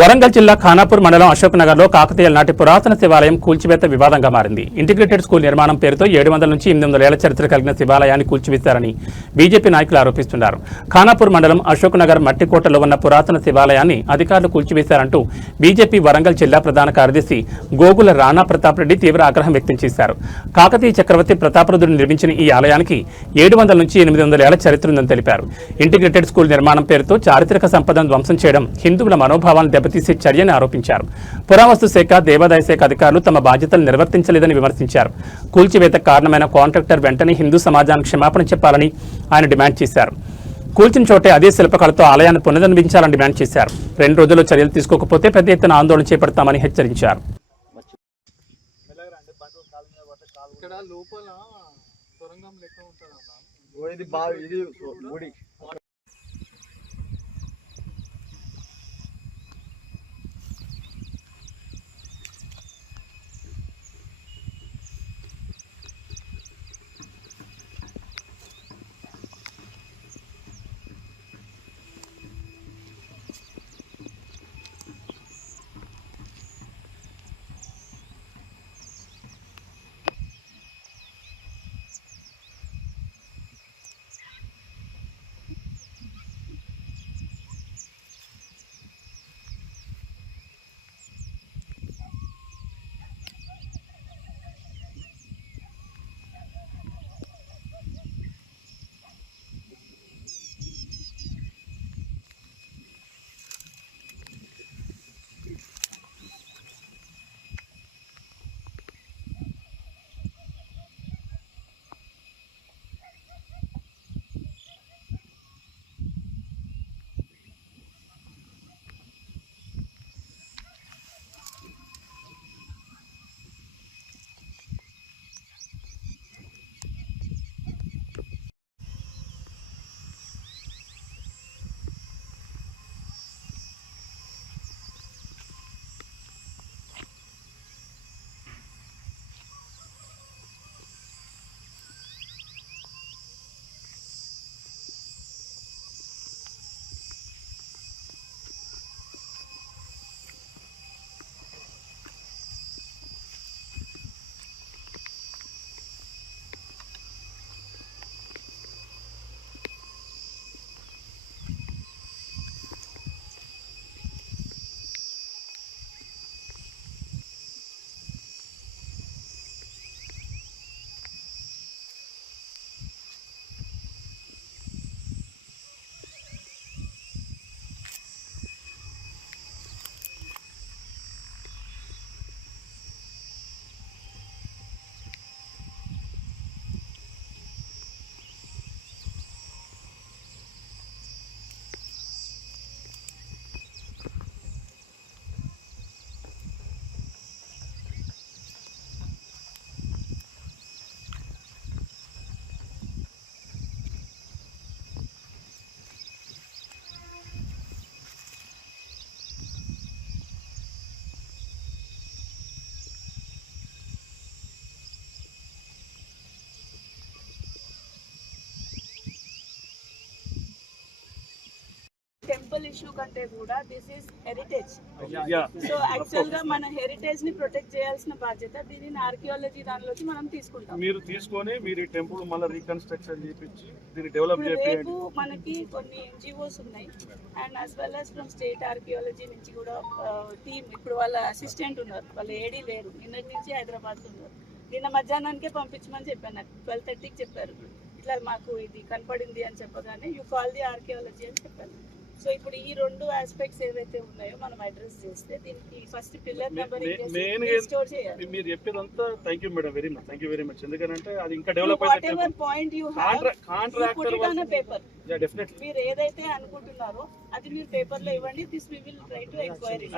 వరంగల్ జిల్లా ఖానాపూర్ మండలం అశోక్ నగర్ లో కాకతీయుల నాటి పురాతన శివాలయం కూల్చివేత వివాదంగా మారింది. ఇంటిగ్రేటెడ్ స్కూల్ నిర్మాణం పేరుతో 700 నుంచి 800 ఏళ్ల చరిత్ర కలిగిన శివాలయాన్ని కూల్చివేశారని బీజేపీ నాయకులు ఆరోపిస్తున్నారు. ఖానాపూర్ మండలం అశోక్ నగర్ మట్టికోటలో ఉన్న పురాతన శివాలయాన్ని అధికారులు కూల్చివేశారంటూ బీజేపీ వరంగల్ జిల్లా ప్రధాన కార్యదర్శి గోగుల రాణా ప్రతాప్ రెడ్డి తీవ్ర ఆగ్రహం వ్యక్తం చేశారు. కాకతీయ చక్రవర్తి ప్రతాపరుద్రుడు నిర్మించిన ఈ ఆలయానికి 700 నుంచి 800 ఏళ్ల చరిత్ర ఉందని తెలిపారు. ఇంటిగ్రేటెడ్ స్కూల్ నిర్మాణం పేరుతో చారిత్రక సంపదను ధ్వంసం చేయడం హిందువుల మనోభావాలను దెబ్బతీసే చర్యని ఆరోపించారు. పురావస్తు శాఖ, దేవాదాయ శాఖ అధికారులు తమ బాధ్యతలు నిర్వర్తించలేదని విమర్శించారు. కూల్చివేత కారణమైన కాంట్రాక్టర్ వెంటనే హిందూ సమాజానికి క్షమాపణ చెప్పాలని ఆయన డిమాండ్ చేశారు. కూల్చిన చోటే అదే శిల్పకళతో ఆలయాన్ని పునర్నిర్మించాలని డిమాండ్ చేశారు. 2 రోజుల్లో చర్యలు తీసుకోకపోతే పెద్ద ఎత్తున ఆందోళన చేపడతామని హెచ్చరించారు. టెంపుల్ ఇష్యూ కంటే కూడా this is heritage. So actual గా మన హెరిటేజ్ ని ప్రొటెక్ట్ చేయాల్సిన బాధ్యత దీనిని ఆర్కియాలజీ దానిలోకి మనం తీసుకుంటాం. మీరు తీసుకొని మీరు టెంపుల్ మళ్ళీ రీకన్స్ట్రక్షన్ చేపించి దీన్ని డెవలప్ చేయండి. రేపు మనకి కొన్ని ఎన్జిఓస్ ఉన్నాయి and as well as from state archaeology నుంచి కూడా టీమ్ ఇప్పుడు వాళ్ళ అసిస్టెంట్ ఉన్నారు, వాళ్ళ ఏడీ లేరు, నిన్నటి నుంచి హైదరాబాద్ ఉన్నారు. నిన్న మధ్యాహ్నానికే పంపించమని చెప్పాను, నాకు 12:30కి చెప్పారు. ఇట్లా మాకు ఇది కనపడింది అని చెప్పగానే యూ కాల్ ది ఆర్కియాలజీ అని చెప్పాను. సో ఇప్పుడు ఈ 2 ఆస్పెక్ట్స్ ఏవైతే ఉన్నాయో మనం అడ్రస్ చేస్తే దీనికి ఫస్ట్ పిల్లర్ నెంబర్ స్టోర్ చేయాలి. మీరు చెప్పేదంతా thank you madam, very much. ఎందుకంటే అది ఇంకా డెవలప్ అయితే whatever point you have contractor on paper definitely మీరు ఏదైతే అనుకుంటున్నారో అది మీరు పేపర్ లో ఇవ్వండి. This we will try to enquiry.